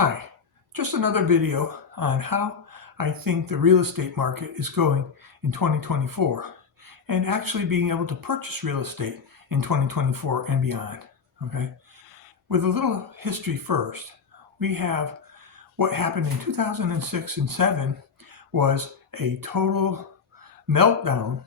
Hi, just another video on how I think the real estate market is going in 2024 and actually being able to purchase real estate in 2024 and beyond. Okay, with a little history first, we have what happened in 2006 and 7 was a total meltdown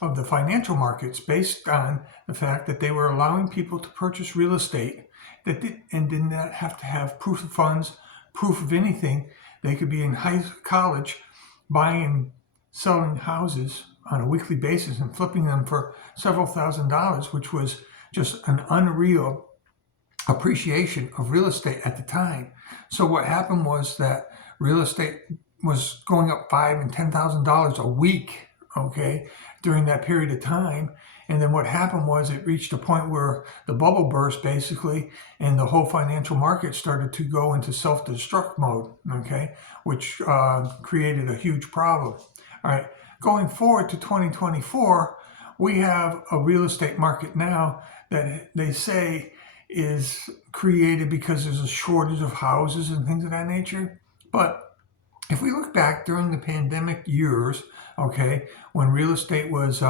of the financial markets based on the fact that they were allowing people to purchase real estate that did not have to have proof of funds, proof of anything. They could be in college buying and selling houses on a weekly basis and flipping them for several $1,000s, which was just an unreal appreciation of real estate at the time. So what happened was that real estate was going up $5,000 and $10,000 a week, okay, during that period of time. And then what happened was it reached a point where the bubble burst basically, and the whole financial market started to go into self-destruct mode, okay, which created a huge problem. All right, going forward to 2024, we have a real estate market now that they say is created because there's a shortage of houses and things of that nature. But if we look back during the pandemic years, okay, when real estate was,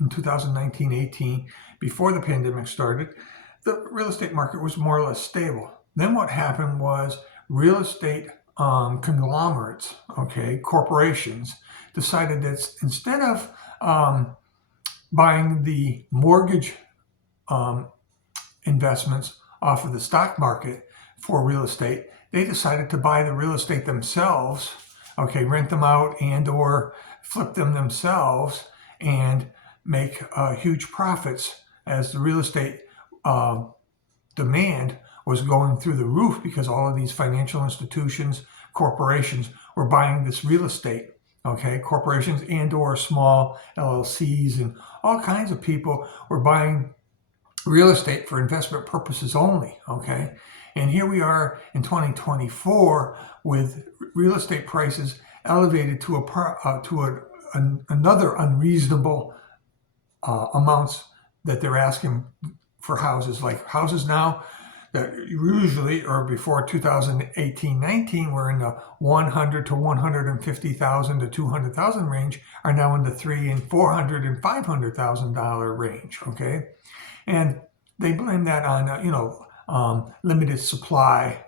in 2019-18, before the pandemic started, the real estate market was more or less stable. Then what happened was real estate conglomerates, okay, corporations, decided that instead of buying the mortgage investments off of the stock market for real estate, they decided to buy the real estate themselves, okay, rent them out and or flip them themselves and make huge profits as the real estate demand was going through the roof because all of these financial institutions, corporations were buying this real estate, okay, corporations and or small LLCs and all kinds of people were buying real estate for investment purposes only, okay? And here we are in 2024 with real estate prices elevated to another unreasonable amounts that they're asking for houses. Like houses now that usually, or before 2018-19, were in the 100 to 150,000 to 200,000 range, are now in the $300,000 and $400,000 and $500,000 range. Okay, and they blame that on limited supply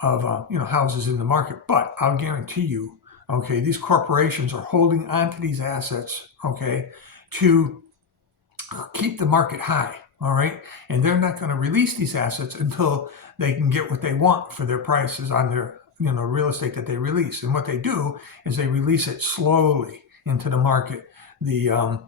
of houses in the market. But I'll guarantee you, okay, these corporations are holding onto these assets, okay, to keep the market high, all right? And they're not going to release these assets until they can get what they want for their prices on their real estate that they release. And what they do is they release it slowly into the market, the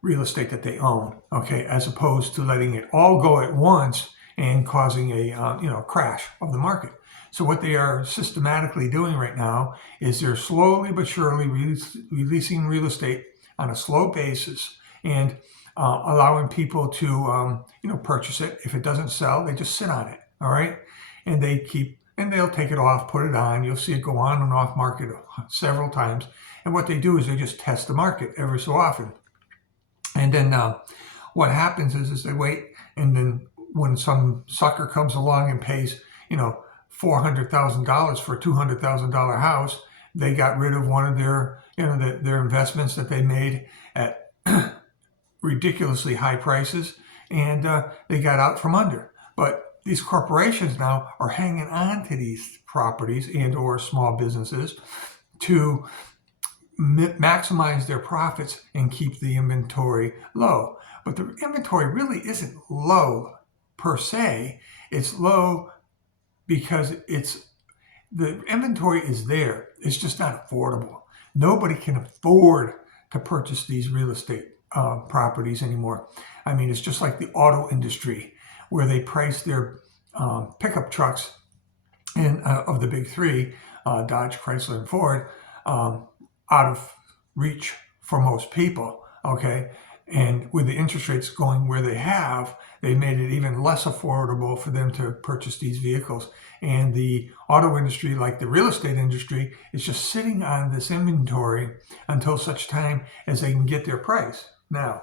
real estate that they own, okay, as opposed to letting it all go at once and causing a crash of the market. So what they are systematically doing right now is they're slowly but surely releasing real estate on a slow basis and allowing people to purchase it. If it doesn't sell, they just sit on it, all right? And they'll take it off, put it on. You'll see it go on and off market several times. And what they do is they just test the market every so often. And then what happens is they wait, and then when some sucker comes along and pays, $400,000 for a $200,000 house, they got rid of one of their, their investments that they made at ridiculously high prices, and they got out from under. But these corporations now are hanging on to these properties and or small businesses to maximize their profits and keep the inventory low. But the inventory really isn't low per se. It's low because the inventory is there. It's just not affordable. Nobody can afford to purchase these real estate properties anymore. I mean, it's just like the auto industry where they price their pickup trucks of the big three, Dodge, Chrysler, and Ford, out of reach for most people, okay? And with the interest rates going where they made it even less affordable for them to purchase these vehicles. And the auto industry, like the real estate industry, is just sitting on this inventory until such time as they can get their price. Now,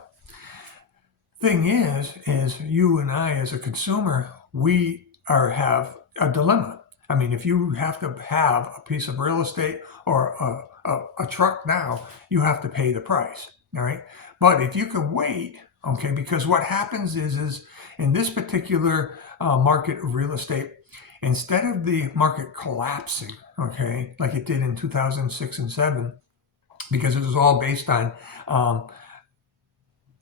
thing is you and I as a consumer, we have a dilemma. I mean, if you have to have a piece of real estate or a truck now, you have to pay the price, all right? But if you can wait, okay, because what happens is in this particular market of real estate, instead of the market collapsing, okay, like it did in 2006 and 7, because it was all based on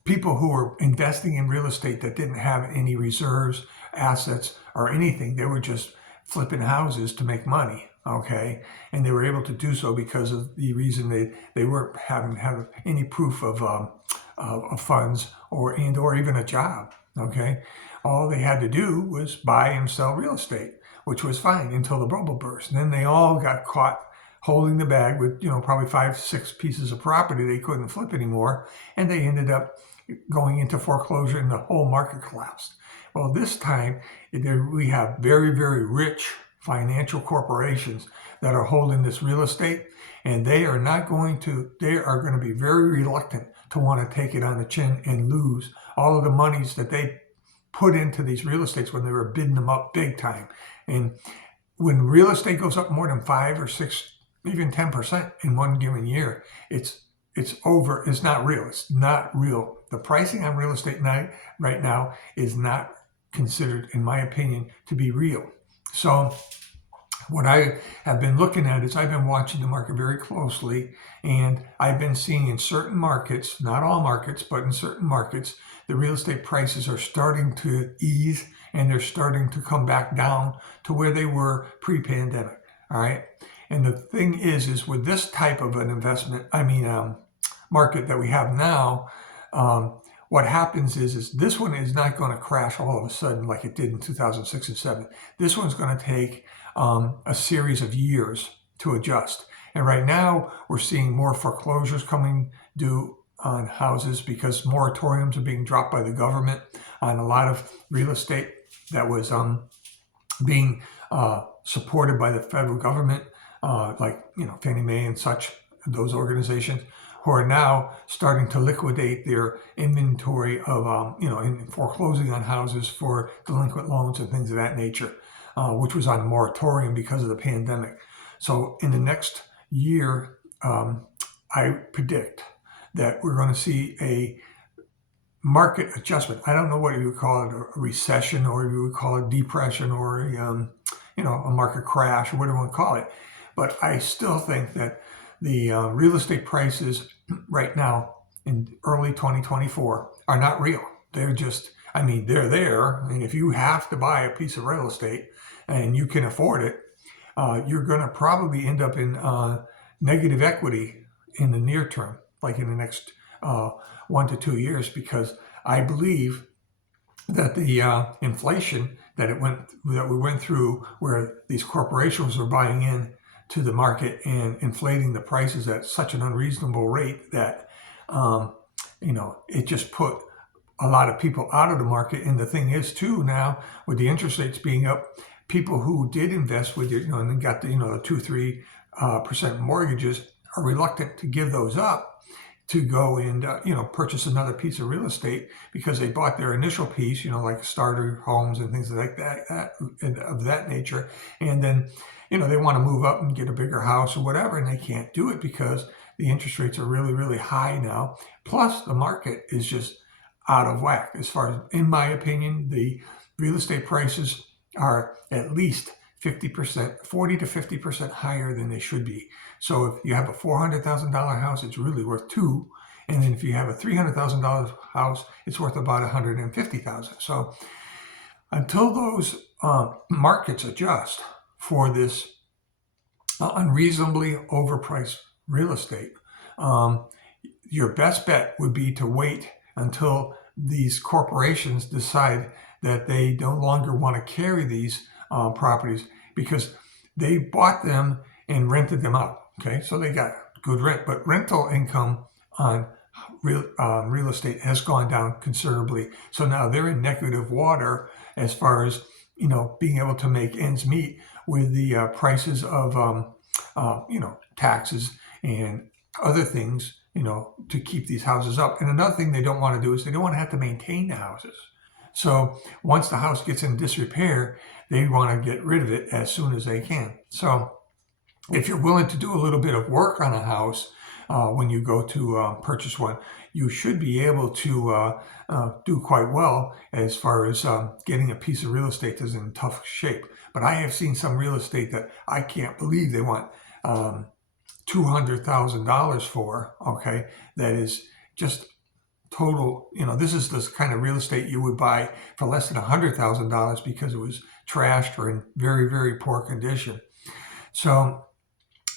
people who were investing in real estate that didn't have any reserves, assets, or anything. They were just flipping houses to make money, okay? And they were able to do so because of the reason they weren't having any proof of funds or even a job, okay? All they had to do was buy and sell real estate, which was fine until the bubble burst. And then they all got caught holding the bag with, probably 5-6 pieces of property they couldn't flip anymore, and they ended up going into foreclosure and the whole market collapsed. Well, this time we have very, very rich financial corporations that are holding this real estate, and they are going to be very reluctant to want to take it on the chin and lose all of the monies that they put into these real estates when they were bidding them up big time. And when real estate goes up more than 5 or 6, even 10% in one given year, it's over. It's not real. It's not real. The pricing on real estate right now is not considered, in my opinion, to be real. So what I have been looking at is I've been watching the market very closely, and I've been seeing in certain markets, not all markets, but in certain markets, the real estate prices are starting to ease, and they're starting to come back down to where they were pre-pandemic. All right. And the thing is with this type of an investment, market that we have now, what happens is this one is not going to crash all of a sudden like it did in 2006 and 7. This one's going to take a series of years to adjust. And right now we're seeing more foreclosures coming due on houses because moratoriums are being dropped by the government on a lot of real estate that was being supported by the federal government, like Fannie Mae and such, those organizations, who are now starting to liquidate their inventory of, in foreclosing on houses for delinquent loans and things of that nature, which was on a moratorium because of the pandemic. So in the next year, I predict that we're going to see a market adjustment. I don't know what you would call it, a recession, or you would call it depression, or a market crash, or whatever you want to call it. But I still think that the real estate prices right now in early 2024 are not real. They're just, they're there. And if you have to buy a piece of real estate and you can afford it, you're going to probably end up in negative equity in the near term, like in the next 1 to 2 years, because I believe that the inflation that we went through, where these corporations were buying in to the market and inflating the prices at such an unreasonable rate that it just put a lot of people out of the market. And the thing is too, now with the interest rates being up, people who did invest with and got the 2-3% mortgages are reluctant to give those up to go and purchase another piece of real estate, because they bought their initial piece, like starter homes and things like that of that nature, and then they want to move up and get a bigger house or whatever, and they can't do it because the interest rates are really, really high now. Plus the market is just out of whack. As far as, in my opinion, the real estate prices are at least 50%, 40 to 50% higher than they should be. So if you have a $400,000 house, it's really worth $2 million. And then if you have a $300,000 house, it's worth about $150,000. So until those markets adjust for this unreasonably overpriced real estate, your best bet would be to wait until these corporations decide that they no longer want to carry these properties, because they bought them and rented them out. Okay, so they got good rent, but rental income on real estate has gone down considerably. So now they're in negative water as far as being able to make ends meet with the prices of taxes and other things to keep these houses up. And another thing they don't want to do is they don't want to have to maintain the houses. So once the house gets in disrepair, they want to get rid of it as soon as they can. So if you're willing to do a little bit of work on a house when you go to purchase one, you should be able to do quite well as far as getting a piece of real estate that's in tough shape. But I have seen some real estate that I can't believe they want $200,000 for, okay, that is just total, this is this kind of real estate you would buy for less than $100,000 because it was trashed or in very, very poor condition. So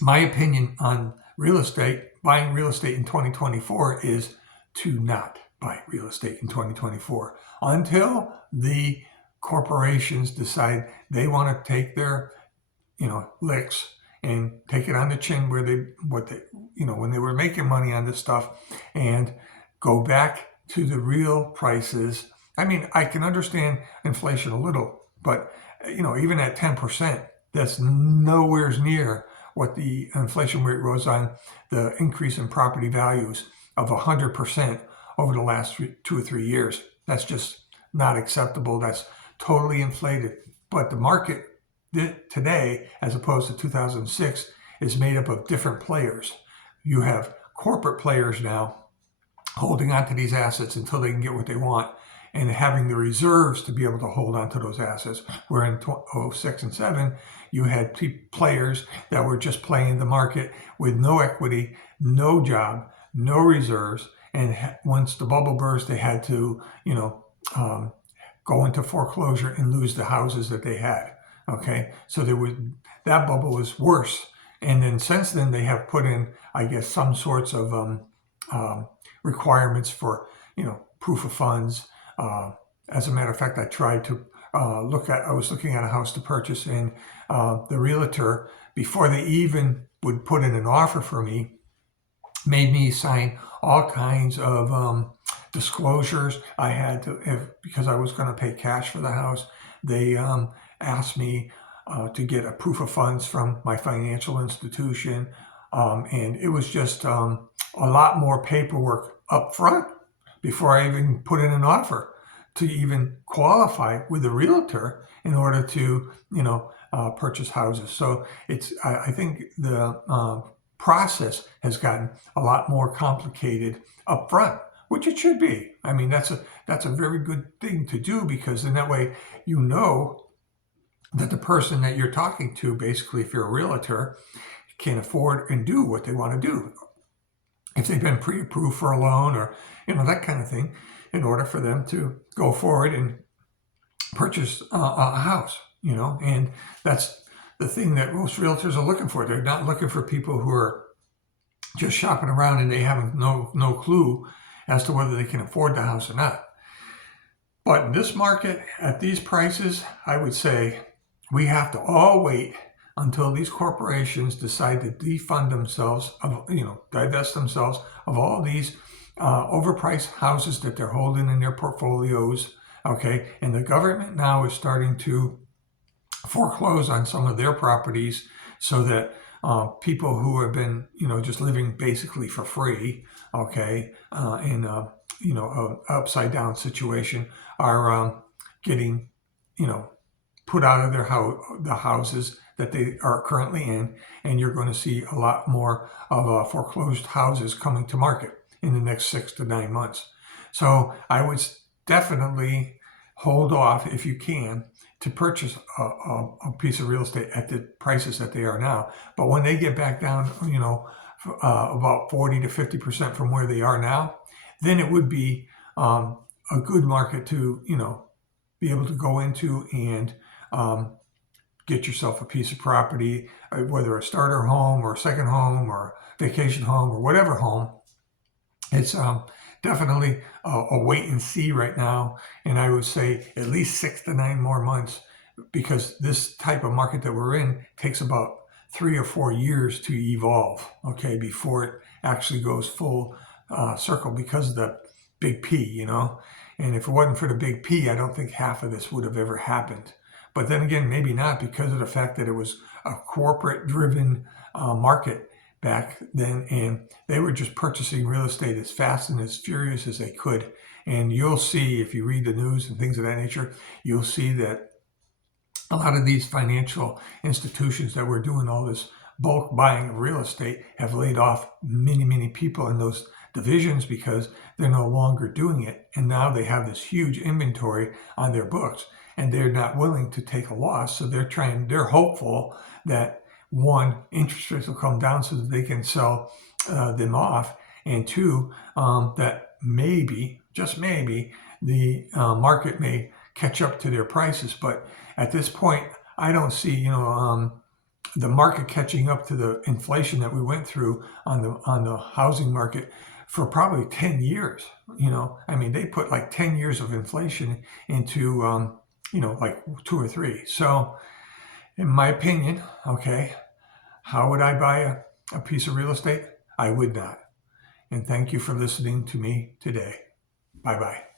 my opinion on real estate, buying real estate in 2024 is to not buy real estate in 2024 until the corporations decide they want to take their, licks and take it on the chin when they were making money on this stuff and go back to the real prices. I mean, I can understand inflation a little, but even at 10%, that's nowhere near what the inflation rate was on the increase in property values of 100% over the last 2 or 3 years. That's just not acceptable. That's totally inflated. But the market today, as opposed to 2006, is made up of different players. You have corporate players now holding on to these assets until they can get what they want and having the reserves to be able to hold on to those assets. Where in 06 and 07, you had players that were just playing the market with no equity, no job, no reserves. And once the bubble burst, they had to, go into foreclosure and lose the houses that they had. Okay, so that bubble was worse. And then since then, they have put in, I guess, some sorts of requirements for, proof of funds. As a matter of fact, I tried to I was looking at a house to purchase, and the realtor, before they even would put in an offer for me, made me sign all kinds of disclosures. I had to, because I was going to pay cash for the house, they asked me to get a proof of funds from my financial institution. And it was just a lot more paperwork up front before I even put in an offer to even qualify with a realtor in order to, purchase houses. So I think the process has gotten a lot more complicated up front, which it should be. I mean, that's a very good thing to do, because in that way, that the person that you're talking to, basically, if you're a realtor, can afford and do what they want to do. If they've been pre-approved for a loan or, that kind of thing, in order for them to go forward and purchase a house, and that's the thing that most realtors are looking for. They're not looking for people who are just shopping around and they have no clue as to whether they can afford the house or not. But in this market, at these prices, I would say we have to all wait until these corporations decide to defund themselves, divest themselves of all these overpriced houses that they're holding in their portfolios. Okay, and the government now is starting to foreclose on some of their properties so that people who have been, just living basically for free, okay, in a upside down situation, are getting, put out of the houses that they are currently in, and you're going to see a lot more of foreclosed houses coming to market in the next 6 to 9 months. So I would definitely hold off, if you can, to purchase a piece of real estate at the prices that they are now. But when they get back down, about 40 to 50% from where they are now, then it would be a good market to, be able to go into and get yourself a piece of property, whether a starter home or a second home or vacation home or whatever home. It's definitely a wait and see right now. And I would say at least 6 to 9 more months, because this type of market that we're in takes about 3 or 4 years to evolve, okay, before it actually goes full circle, because of the big P, And if it wasn't for the big P, I don't think half of this would have ever happened. But then again, maybe not, because of the fact that it was a corporate-driven market back then, and they were just purchasing real estate as fast and as furious as they could. And you'll see, if you read the news and things of that nature, you'll see that a lot of these financial institutions that were doing all this bulk buying of real estate have laid off many people in those divisions because they're no longer doing it. And now they have this huge inventory on their books and they're not willing to take a loss. So they're hopeful that one, interest rates will come down so that they can sell them off. And two, that maybe, just maybe, the market may catch up to their prices. But at this point, I don't see, the market catching up to the inflation that we went through on the housing market for probably 10 years. I mean, they put like 10 years of inflation into, like 2 or 3. So in my opinion, okay, how would I buy a piece of real estate? I would not. And thank you for listening to me today. Bye-bye.